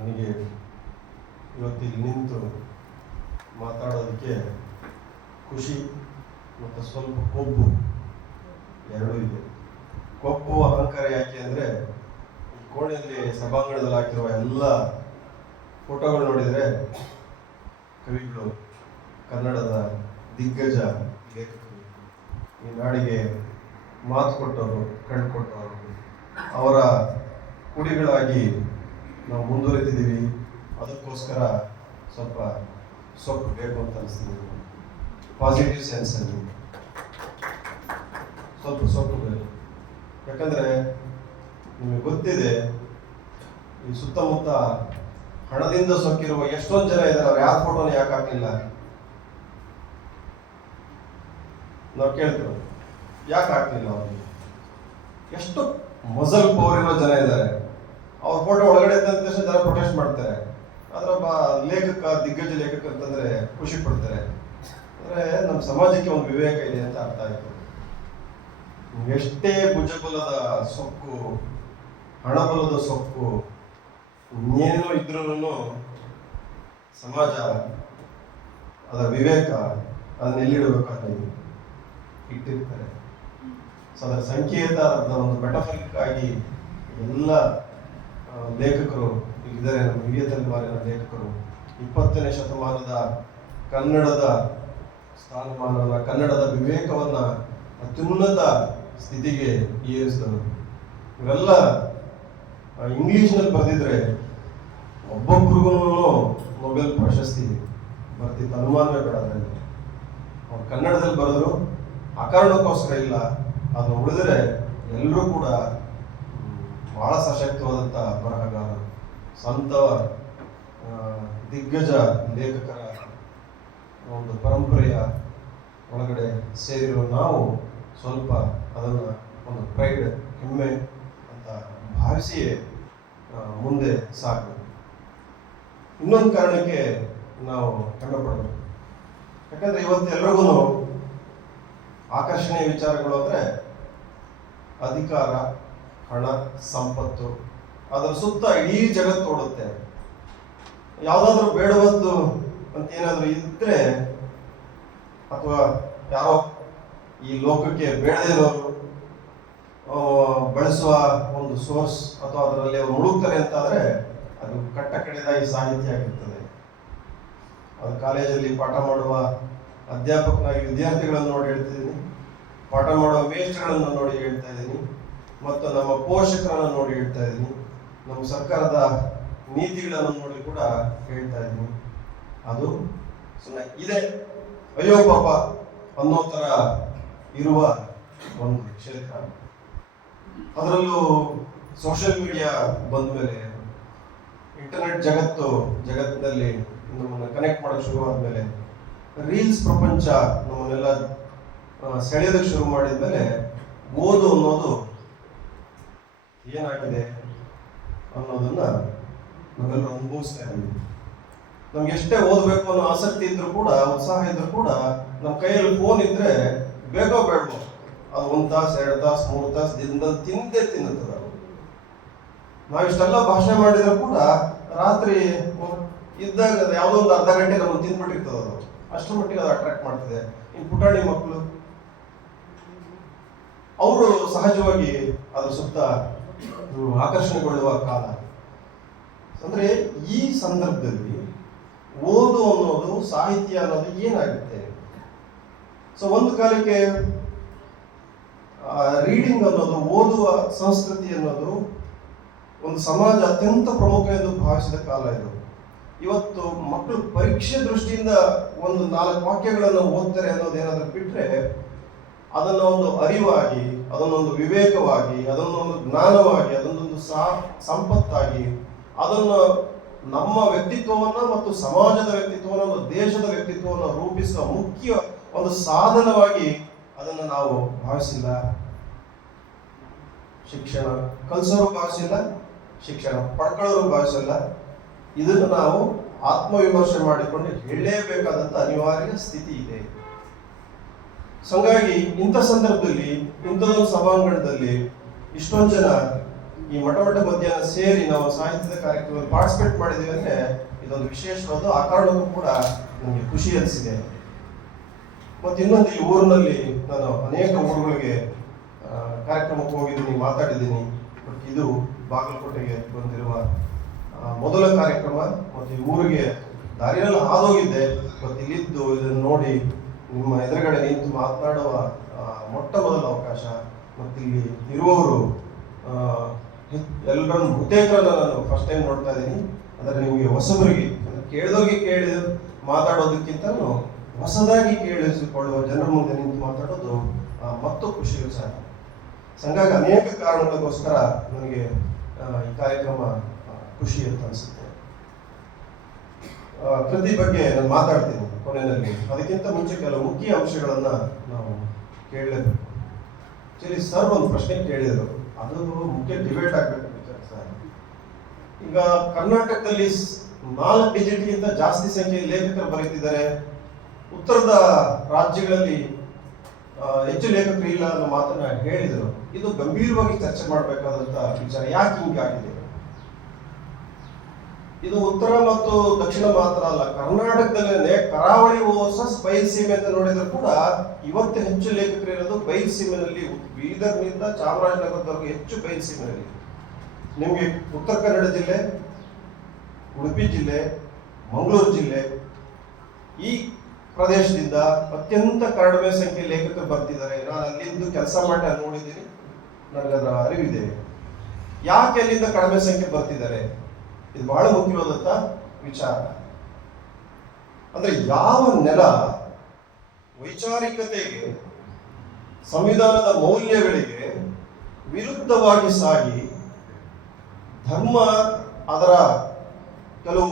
ನನಗೆ ಇವತ್ತಿಲ್ಲಿ ನಿಂತು ಮಾತಾಡೋದಕ್ಕೆ ಖುಷಿ ಮತ್ತು ಸ್ವಲ್ಪ ಕೊಬ್ಬು ಎರಡೂ ಇದೆ. ಕೊಬ್ಬು ಅಹಂಕಾರ ಯಾಕೆ ಅಂದರೆ ಈ ಕೋಣೆಯಲ್ಲಿ ಸಭಾಂಗಣದಲ್ಲಿ ಹಾಕಿರುವ ಎಲ್ಲ ಫೋಟೋಗಳು ನೋಡಿದರೆ ಕವಿಗಳು, ಕನ್ನಡದ ದಿಗ್ಗಜ, ಲೇಖಕರು, ಈ ನಾಡಿಗೆ ಮಾತು ಕೊಟ್ಟವರು, ಕಣ್ಣು ಕೊಟ್ಟವರು, ಅವರ ಕುಡಿಗಳಾಗಿ ನಾವು ಮುಂದುವರಿತಿದ್ದೀವಿ. ಅದಕ್ಕೋಸ್ಕರ ಸ್ವಲ್ಪ ಸೊಪ್ಪು ಬೇಕು ಅಂತ ಅನಿಸ್ತಿದೆ. ಪಾಸಿಟಿವ್ ಸೆನ್ಸಲ್ಲಿ ಸ್ವಲ್ಪ ಸೊಪ್ಪು ಬೇಕು. ಯಾಕಂದರೆ ನಿಮಗೆ ಗೊತ್ತಿದೆ, ಈ ಸುತ್ತಮುತ್ತ ಹಣದಿಂದ ಸೊಕ್ಕಿರುವ ಎಷ್ಟೊಂದು ಜನ ಇದ್ದಾರೆ ಅವ್ರು ಯಾವ ಫೋಟೋನ ಯಾಕೆ ಹಾಕಲಿಲ್ಲ? ನಾವು ಕೇಳ್ತೇವೆ. ಯಾಕೆ ಹಾಕ್ಲಿಲ್ಲ ಅವ್ರಿಗೆ ಎಷ್ಟು ಮಜಲ್ ಪವರ್ ಇರೋ ಜನ ಇದ್ದಾರೆ ಅವ್ರ ಫೋಟೋ ಒಳಗಡೆ ತಕ್ಷಣ ಜನ ಪ್ರೊಟೆಸ್ಟ್ ಮಾಡ್ತಾರೆ. ಆದ್ರೆ ಒಬ್ಬ ಲೇಖಕ, ದಿಗ್ಗಜ ಲೇಖಕ ಅಂತಂದ್ರೆ ಖುಷಿ ಪಡ್ತಾರೆ. ಅಂದ್ರೆ ನಮ್ಮ ಸಮಾಜಕ್ಕೆ ಒಂದು ವಿವೇಕ ಇದೆ ಅಂತ ಅರ್ಥ ಆಯ್ತು. ಎಷ್ಟೇ ಭುಜಬಲದ ಸೊಕ್ಕು, ಹಣಬಲದ ಸೊಕ್ಕು ಇನ್ನೇನೋ ಇದ್ರೂ ಸಮಾಜ ಅದರ ವಿವೇಕ ಅದನ್ನ ಎಲ್ಲಿಡಬೇಕು ಅಲ್ಲಿ ಇಟ್ಟಿರ್ತಾರೆ. ಸೊ ಅದರ ಸಂಕೇತ ಅಂತ ಒಂದು ಮೆಟಫರಿಕ್ ಆಗಿ ಎಲ್ಲ ಲೇಖಕರು ಇದ್ದಾರೆ ನಮ್ಮ ಹಿರಿಯ ತಲೆಮಾರಿನ ಲೇಖಕರು, ಇಪ್ಪತ್ತನೇ ಶತಮಾನದ ಕನ್ನಡದ ಸ್ಥಾನಮಾನವನ್ನು, ಕನ್ನಡದ ವಿವೇಕವನ್ನು ಅತ್ಯುನ್ನತ ಸ್ಥಿತಿಗೆ ಏರಿಸಿದರು. ಇವೆಲ್ಲ ಇಂಗ್ಲೀಷ್ನಲ್ಲಿ ಬರೆದಿದ್ರೆ ಒಬ್ಬೊಬ್ರಿಗೂ ನೊಬೆಲ್ ಪ್ರಶಸ್ತಿ ಬರ್ತಿತ್ತು, ಅನುಮಾನವೇ ಬೇಡ ಅದರಲ್ಲಿ. ಅವ್ರು ಕನ್ನಡದಲ್ಲಿ ಬರೆದ್ರು ಆ ಕಾರಣಕ್ಕೋಸ್ಕರ ಇಲ್ಲ ಅದು ಉಳಿದ್ರೆ ಎಲ್ಲರೂ ಕೂಡ ಬಹಳ ಸಶಕ್ತವಾದಂಥ ಬರಹಗಾರರು ಆ, ದಿಗ್ಗಜ ಲೇಖಕರ ಒಂದು ಪರಂಪರೆಯ ಒಳಗಡೆ ಸೇರಿರೋ ನಾವು ಸ್ವಲ್ಪ ಅದನ್ನು ಒಂದು ಪ್ರೈಡ್ ಹೆಮ್ಮೆ ಅಂತ ಭಾವಿಸಿಯೇ ಮುಂದೆ ಸಾಕು ಇನ್ನೊಂದು ಕಾರಣಕ್ಕೆ ನಾವು ಹೆಮ್ಮೆ ಪಡಬೇಕು ಯಾಕಂದ್ರೆ ಇವತ್ತು ಎಲ್ರಿಗೂ ಆಕರ್ಷಣೀಯ ವಿಚಾರಗಳು ಅಂದ್ರೆ ಅಧಿಕಾರ ಹಣ ಸಂಪತ್ತು ಅದರ ಸುತ್ತ ಇಡೀ ಜಗತ್ತು ಓಡುತ್ತೆ. ಯಾವುದಾದ್ರೂ ಬೇಡವದ್ದು ಅಂತ ಏನಾದರೂ ಇದ್ರೆ ಅಥವಾ ಯಾವ ಈ ಲೋಕಕ್ಕೆ ಬೇಡದೇ ಇರೋರು ಆ, ಬಳಸುವ ಒಂದು ಸೋರ್ಸ್ ಅಥವಾ ಅದರಲ್ಲಿ ಅವ್ರು ಹುಡುಕ್ತಾರೆ ಅಂತಾದರೆ ಅದು ಕಟ್ಟ ಕಡೆದಾಗಿ ಸಾಹಿತ್ಯ ಆಗಿರ್ತದೆ. ಅದು ಕಾಲೇಜಲ್ಲಿ ಪಾಠ ಮಾಡುವ ಅಧ್ಯಾಪಕನಾಗಿ ವಿದ್ಯಾರ್ಥಿಗಳನ್ನು ನೋಡಿ ಹೇಳ್ತಿದ್ದೀನಿ ಪಾಠ ಮಾಡುವ ವೇಸ್ಟ್ಗಳನ್ನು ನೋಡಿ ಹೇಳ್ತಾ ಇದ್ದೀನಿ. ಮತ್ತು ನಮ್ಮ ಪೋಷಕರನ್ನು ನೋಡಿ ಹೇಳ್ತಾ ಇದ್ದೀನಿ ನಮ್ಮ ಸರ್ಕಾರದ ನೀತಿಗಳನ್ನು ನೋಡಿ ಕೂಡ ಹೇಳ್ತಾ ಇದ್ದೀನಿ ಅದು ಸುಮ್ಮನೆ ಇದೆ. ಅಯ್ಯೋ ಪಾಪ ಅನ್ನೋ ಥರ ಇರುವ ಒಂದು ಕ್ಷೇತ್ರ. ಅದರಲ್ಲೂ ಸೋಷಿಯಲ್ ಮೀಡಿಯಾ ಬಂದ ಮೇಲೆ ಇಂಟರ್ನೆಟ್ ಜಗತ್ತು, ಜಗತ್ತಿನಲ್ಲಿ ನಮ್ಮನ್ನು ಕನೆಕ್ಟ್ ಮಾಡೋಕ್ಕೆ ಶುರು ಮೇಲೆ ರೀಲ್ಸ್ ಪ್ರಪಂಚ ನಮ್ಮನ್ನೆಲ್ಲ ಸೆಳೆಯೋದಕ್ಕೆ ಶುರು ಮಾಡಿದ ಮೇಲೆ ಓದು ಅನ್ನೋದು ಏನಾಗಿದೆ ಅನ್ನೋದನ್ನ ನಾವೆಲ್ಲರೂ ಅನುಭವಿಸ್ತಾ ಇದ್ದೀವಿ. ನಮ್ಗೆ ಎಷ್ಟೇ ಓದಬೇಕು ಅನ್ನೋ ಆಸಕ್ತಿ ಇದ್ರೂ ಕೂಡ, ಉತ್ಸಾಹ ಇದ್ರೂ ಕೂಡ ನಮ್ಮ ಕೈಯಲ್ಲಿ ಫೋನ್ ಇದ್ರೆ ಬೇಕೋ ಬೇಡವೋ? ಅದು ಒಂದು ತಾಸು, ಎರಡು ತಾಸು, ಮೂರು ತಾಸು ದಿನದಲ್ಲಿ ತಿಂದೇ ತಿನ್ನುತ್ತದೆ ನಾವಿಷ್ಟೆಲ್ಲ ಭಾಷೆ ಮಾಡಿದ್ರೆ ಕೂಡ ರಾತ್ರಿ ಇದ್ದಾಗ ಯಾವುದೋ ಒಂದು ಅರ್ಧ ಗಂಟೆ ನಮ್ಮನ್ನು ತಿಂದ್ಬಿಟ್ಟಿರ್ತದೆ ಅದು. ಅಷ್ಟರ ಮಟ್ಟಿಗೆ ಅದು ಅಟ್ರಾಕ್ಟ್ ಮಾಡ್ತದೆ. ಈ ಪುಟಾಣಿ ಮಕ್ಕಳು ಅವರು ಸಹಜವಾಗಿ ಅದ್ರ ಸುತ್ತ ಆಕರ್ಷಣೆಗೊಳ್ಳುವ ಕಾಲ. ಅಂದ್ರೆ ಈ ಸಂದರ್ಭದಲ್ಲಿ ಓದು ಅನ್ನೋದು, ಸಾಹಿತ್ಯ ಅನ್ನೋದು ಏನಾಗುತ್ತೆ? ಸೊ ಒಂದು ಕಾಲಕ್ಕೆ ರೀಡಿಂಗ್ ಅನ್ನೋದು, ಓದುವ ಸಂಸ್ಕೃತಿ ಅನ್ನೋದು ಒಂದು ಸಮಾಜ ಅತ್ಯಂತ ಪ್ರಮುಖ ಎಂದು ಭಾವಿಸಿದ ಕಾಲ ಇದು. ಇವತ್ತು ಮಕ್ಕಳು ಪರೀಕ್ಷೆ ದೃಷ್ಟಿಯಿಂದ ಒಂದು ನಾಲ್ಕು ವಾಕ್ಯಗಳನ್ನು ಓದ್ತಾರೆ ಅನ್ನೋದೇನಾದರೂ ಬಿಟ್ರೆ ಅದನ್ನ ಒಂದು ಅರಿವಾಗಿ ಅದನ್ನೊಂದು ವಿವೇಕವಾಗಿ, ಅದನ್ನೊಂದು ಜ್ಞಾನವಾಗಿ, ಅದನ್ನೊಂದು ಸಾ, ಸಂಪತ್ತಾಗಿ, ಅದನ್ನು ನಮ್ಮ ವ್ಯಕ್ತಿತ್ವವನ್ನ ಮತ್ತು ಸಮಾಜದ ವ್ಯಕ್ತಿತ್ವವನ್ನು ಒಂದು ದೇಶದ ವ್ಯಕ್ತಿತ್ವವನ್ನು ರೂಪಿಸುವ ಮುಖ್ಯ ಒಂದು ಸಾಧನವಾಗಿ ಅದನ್ನು ನಾವು ಭಾವಿಸಿಲ್ಲ. ಶಿಕ್ಷಣ, ಕಲಿಸೋರು ಭಾವಿಸಿಲ್ಲ, ಶಿಕ್ಷಣ ಪಡ್ಕೊಳ್ಳೋರು ಭಾವಿಸಿಲ್ಲ. ಇದನ್ನು ನಾವು ಆತ್ಮವಿಮರ್ಶೆ ಮಾಡಿಕೊಂಡು ಹೇಳಲೇಬೇಕಾದಂಥ ಅನಿವಾರ್ಯ ಸ್ಥಿತಿ ಇದೆ. ಹಾಗಾಗಿ ಇಂಥ ಸಂದರ್ಭದಲ್ಲಿ ಇಂಥದೊಂದು ಸಭಾಂಗಣದಲ್ಲಿ ಇಷ್ಟೊಂದು ಜನ ಈ ಮಠ ಮಠ ಮಧ್ಯಾಹ್ನ ಸೇರಿ ನಾವು ಸಾಹಿತ್ಯದ ಕಾರ್ಯಕ್ರಮದಲ್ಲಿ ಪಾರ್ಟಿಸಿಪೇಟ್ ಮಾಡಿದ್ದೀವಿ ಅಂದ್ರೆ ಇದೊಂದು ವಿಶೇಷವಾದ ಆ ಕಾರಣಕ್ಕೂ ಕೂಡ ನನಗೆ ಖುಷಿ ಅನಿಸಿದೆ. ಮತ್ತು ಇನ್ನೊಂದು ಈ ಊರಿನಲ್ಲಿ ನಾನು ಅನೇಕ ಊರುಗಳಿಗೆ ಕಾರ್ಯಕ್ರಮಕ್ಕೆ ಹೋಗಿದ್ದೀನಿ, ಮಾತಾಡಿದ್ದೀನಿ. ಬಟ್ ಇದು ಬಾಗಲಕೋಟೆಗೆ ಬಂದಿರುವ ಮೊದಲ ಕಾರ್ಯಕ್ರಮ. ಮತ್ತು ಈ ಊರಿಗೆ ದಾರಿಯಲ್ಲಿ ಹಾದೋಗಿದ್ದೆ ಮತ್ತು ಇಲ್ಲಿದ್ದು ಇದನ್ನು ನೋಡಿ ನಿಮ್ಮ ಎದುರುಗಡೆ ನಿಂತು ಮಾತನಾಡುವ ಮೊಟ್ಟ ಮೊದಲ ಅವಕಾಶ ಮತ್ತು ಇಲ್ಲಿ ಇರುವವರು ಎಲ್ಲರನ್ನು ಬಹುತೇಕರನ್ನ ನಾನು ಫಸ್ಟ್ ಟೈಮ್ ನೋಡ್ತಾ ಇದ್ದೀನಿ. ಅಂದರೆ ನಿಮಗೆ ಹೊಸಬರಿಗೆ ಕೇಳಿದೋಗಿ ಕೇಳಿದ ಮಾತಾಡೋದಕ್ಕಿಂತಲೂ ಹೊಸದಾಗಿ ಕೇಳಿಸಿಕೊಳ್ಳುವ ಜನರ ಮುಂದೆ ನಿಂತು ಮಾತಾಡೋದು ಮತ್ತು ಖುಷಿ ಸಹ ಹಂಗಾಗಿ ಅನೇಕ ಕಾರಣಗಳಿಗೋಸ್ಕರ ನನಗೆ ಈ ಕಾರ್ಯಕ್ರಮ ಖುಷಿ ಅಂತ ಅನಿಸುತ್ತೆ. ಕೃತಿ ಬಗ್ಗೆ ನಾನು ಮಾತಾಡ್ತೀನಿ ಕೊನೆಯಲ್ಲಿ. ಅದಕ್ಕಿಂತ ಮುಂಚೆ ಕೆಲವು ಮುಖ್ಯ ಅಂಶಗಳನ್ನ ನಾವು ಕೇಳಲೇಬೇಕು. ಆಕ್ಚುಲಿ ಸರ್ ಒಂದು ಪ್ರಶ್ನೆ ಕೇಳಿದರು. ಅದು ಮುಖ್ಯ ಡಿಬೇಟ್ ಆಗಬೇಕು ವಿಚಾರ ಈಗ ಕರ್ನಾಟಕದಲ್ಲಿ ನಾಲ್ಕು ಡಿಜಿಟ್ಗಿಂತ ಜಾಸ್ತಿ ಸಂಖ್ಯೆಯ ಲೇಖಕರು ಬರೀತಿದ್ದಾರೆ ಉತ್ತರದ ರಾಜ್ಯಗಳಲ್ಲಿ ಹೆಚ್ಚು ಲೇಖಕರು ಇಲ್ಲ ಅನ್ನೋ ಮಾತನ್ನ ಹೇಳಿದರು. ಇದು ಗಂಭೀರವಾಗಿ ಚರ್ಚೆ ಮಾಡಬೇಕಾದಂತ ವಿಚಾರ. ಯಾಕೆ ಹಿಂಗಾಗಿದೆ? ಇದು ಉತ್ತರ ಮತ್ತು ದಕ್ಷಿಣ ಮಾತ್ರ ಅಲ್ಲ. ಕರ್ನಾಟಕದಲ್ಲೇ ಕರಾವಳಿ ವರ್ಸಸ್ ಬಯಲುಸೀಮೆ ಅಂತ ನೋಡಿದ್ರೆ ಕೂಡ ಇವತ್ತು ಹೆಚ್ಚು ಲೇಖಕರು ಇರೋದು ಬಯಲುಸೀಮೆನಲ್ಲಿ ಬೀದರ್ನಿಂದ ಚಾಮರಾಜನಗರದವರೆಗೂ ಹೆಚ್ಚು ಬಯಲುಸೀಮೆನಲ್ಲಿ ನಿಮಗೆ ಉತ್ತರ ಕನ್ನಡ ಜಿಲ್ಲೆ, ಉಡುಪಿ ಜಿಲ್ಲೆ, ಮಂಗಳೂರು ಜಿಲ್ಲೆ ಈ ಪ್ರದೇಶದಿಂದ ಅತ್ಯಂತ ಕಡಿಮೆ ಸಂಖ್ಯೆ ಲೇಖಕರು ಬರ್ತಿದ್ದಾರೆ. ನಾನು ಅಲ್ಲಿಂದು ಕೆಲಸ ಮಾಡಿ ನೋಡಿದ್ದೀನಿ. ನನಗದರ ಅರಿವಿದೆ. ಯಾಕೆ ಅಲ್ಲಿಂದ ಕಡಿಮೆ ಸಂಖ್ಯೆ ಬರ್ತಿದ್ದಾರೆ? ಇದು ಬಹಳ ಮುಖ್ಯವಾದಂತ ವಿಚಾರ. ಅಂದ್ರೆ ಯಾವ ನೆಲ ವೈಚಾರಿಕತೆಗೆ, ಸಂವಿಧಾನದ ಮೌಲ್ಯಗಳಿಗೆ ವಿರುದ್ಧವಾಗಿ ಸಾಗಿ, ಧರ್ಮ ಅದರ ಕೆಲವು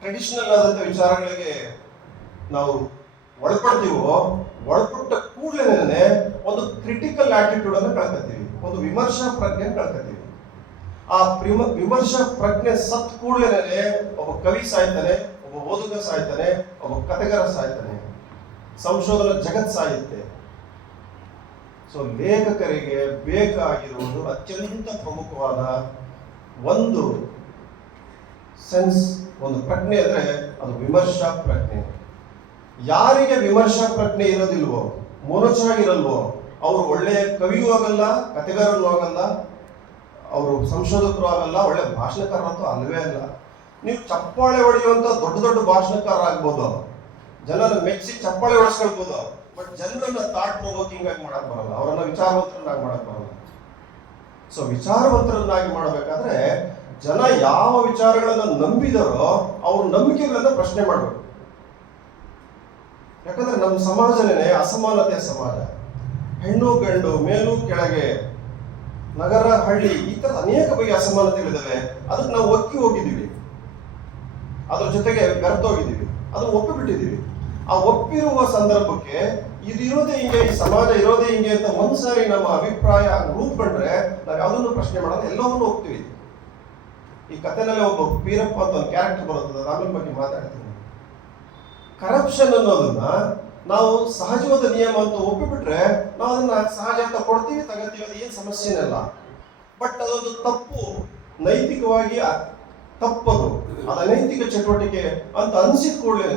ಟ್ರೆಡಿಷನಲ್ ಆದಂಥ ವಿಚಾರಗಳಿಗೆ ನಾವು ಒಳಪಡ್ತೀವೋ, ಒಳಪಟ್ಟ ಕೂಡಲೇ ಒಂದು ಕ್ರಿಟಿಕಲ್ ಆಟಿಟ್ಯೂಡ್ ಅನ್ನು ಕಳ್ಕೊತೀವಿ ಒಂದು ವಿಮರ್ಶಾ ಪ್ರಜ್ಞೆ ಕಳ್ಕೊತೀವಿ ಆ ಪ್ರಿಮ ವಿಮರ್ಶಾ ಪ್ರಜ್ಞೆ ಸತ್ ಕೂಡಲೇ ಒಬ್ಬ ಕವಿ ಸಾಯ್ತಾನೆ, ಒಬ್ಬ ಓದುಗ ಸಾಯ್ತಾನೆ, ಒಬ್ಬ ಕಥೆಗಾರ ಸಾಯ್ತಾನೆ, ಸಂಶೋಧನಾ ಜಗತ್ ಸಾಯುತ್ತೆ. ಸೊ ಲೇಖಕರಿಗೆ ಬೇಕಾಗಿರುವುದು ಅತ್ಯಂತ ಪ್ರಮುಖವಾದ ಒಂದು ಸೆನ್ಸ್, ಒಂದು ಪ್ರಜ್ಞೆ ಅಂದ್ರೆ ಅದು ವಿಮರ್ಶಾ ಪ್ರಜ್ಞೆ. ಯಾರಿಗೆ ವಿಮರ್ಶಾ ಪ್ರಜ್ಞೆ ಇರೋದಿಲ್ವೋ ಮೊನಚಾಗಿರಲ್ವೋ ಅವರು ಒಳ್ಳೆಯ ಕವಿಯೂ ಆಗಲ್ಲ ಕಥೆಗಾರನೂ ಆಗಲ್ಲ ಅವರು ಸಂಶೋಧಕರು ಆಗಲ್ಲ, ಒಳ್ಳೆ ಭಾಷಣಕಾರರಂತೂ ಅಲ್ಲವೇ ಅಲ್ಲ. ನೀವು ಚಪ್ಪಾಳೆ ಹೊಡೆಯುವಂತ ದೊಡ್ಡ ದೊಡ್ಡ ಭಾಷಣಕಾರ ಆಗ್ಬೋದು ಜನರನ್ನು ಮೆಚ್ಚಿ ಚಪ್ಪಾಳೆ ಹೊಡೆಸ್ಕೊಳ್ಬೋದು ಬಟ್ ಜನರನ್ನ ಥಾಟ್ ಪ್ರೊವೋಕಿಂಗ್ ಆಗಿ ಮಾಡಕ್ ಬರಲ್ಲ. ಅವರನ್ನ ವಿಚಾರವಂತರನ್ನಾಗಿ ಮಾಡಕ್ ಬರಲ್ಲ. ಸೊ ವಿಚಾರವಂತರನ್ನಾಗಿ ಮಾಡಬೇಕಾದ್ರೆ ಜನ ಯಾವ ವಿಚಾರಗಳನ್ನ ನಂಬಿದರೋ ಅವ್ರ ನಂಬಿಕೆಗಳನ್ನ ಪ್ರಶ್ನೆ ಮಾಡಬೇಕು. ಯಾಕಂದ್ರೆ ನಮ್ಮ ಸಮಾಜನೇ ಅಸಮಾನತೆಯ ಸಮಾಜ. ಹೆಣ್ಣು ಗಂಡು ಮೇಲು ಕೆಳಗೆ ನಗರ, ಹಳ್ಳಿ, ಈ ತರ ಅನೇಕ ಬಗೆಯ ಅಸಮಾನತೆಗಳಿದ್ದಾವೆ. ಅದಕ್ಕೆ ನಾವು ಒಕ್ಕಿ ಹೋಗಿದ್ದೀವಿ. ಅದ್ರ ಜೊತೆಗೆ ಬೆರೆತೋಗಿದ್ದೀವಿ ಒಪ್ಪಿ ಒಪ್ಪಿಬಿಟ್ಟಿದ್ದೀವಿ. ಆ ಒಪ್ಪಿರುವ ಸಂದರ್ಭಕ್ಕೆ ಇದು ಇರೋದೇ ಹಿಂಗೆ, ಈ ಸಮಾಜ ಇರೋದೇ ಹಿಂಗೆ ಅಂತ ಒಂದ್ಸಾರಿ ನಮ್ಮ ಅಭಿಪ್ರಾಯ ರೂಪುಕೊಂಡ್ರೆ ನಾವು ಯಾವುದನ್ನು ಪ್ರಶ್ನೆ ಮಾಡೋದು ಎಲ್ಲವನ್ನೂ ಹೋಗ್ತೀವಿ ಈ ಕಥೆನಲ್ಲಿ ಒಬ್ಬ ವೀರಪ್ಪ ಅಂತ ಒಂದು ಕ್ಯಾರೆಕ್ಟರ್ ಬರುತ್ತದೆ ರಾಮನ್ ಬಗ್ಗೆ ಮಾತಾಡ್ತೀನಿ. ಕರಪ್ಷನ್ ಅನ್ನೋದನ್ನ ನಾವು ಸಹಜವಾದ ನಿಯಮ ಅಂತ ಒಪ್ಪಿಬಿಟ್ರೆ ನಾವು ಅದನ್ನ ಸಹಜ ಅಂತ ಕೊಡ್ತೀವಿ ತಗೋತೀವಿ ಅದು ಏನು ಸಮಸ್ಯೆನೇ ಇಲ್ಲ. ಬಟ್ ಅದೊಂದು ತಪ್ಪು, ನೈತಿಕವಾಗಿ ತಪ್ಪದು. ಅದು ಅನೈತಿಕ ಚಟುವಟಿಕೆ ಅಂತ ಅನಿಸಿದ ಕೂಡಲೇ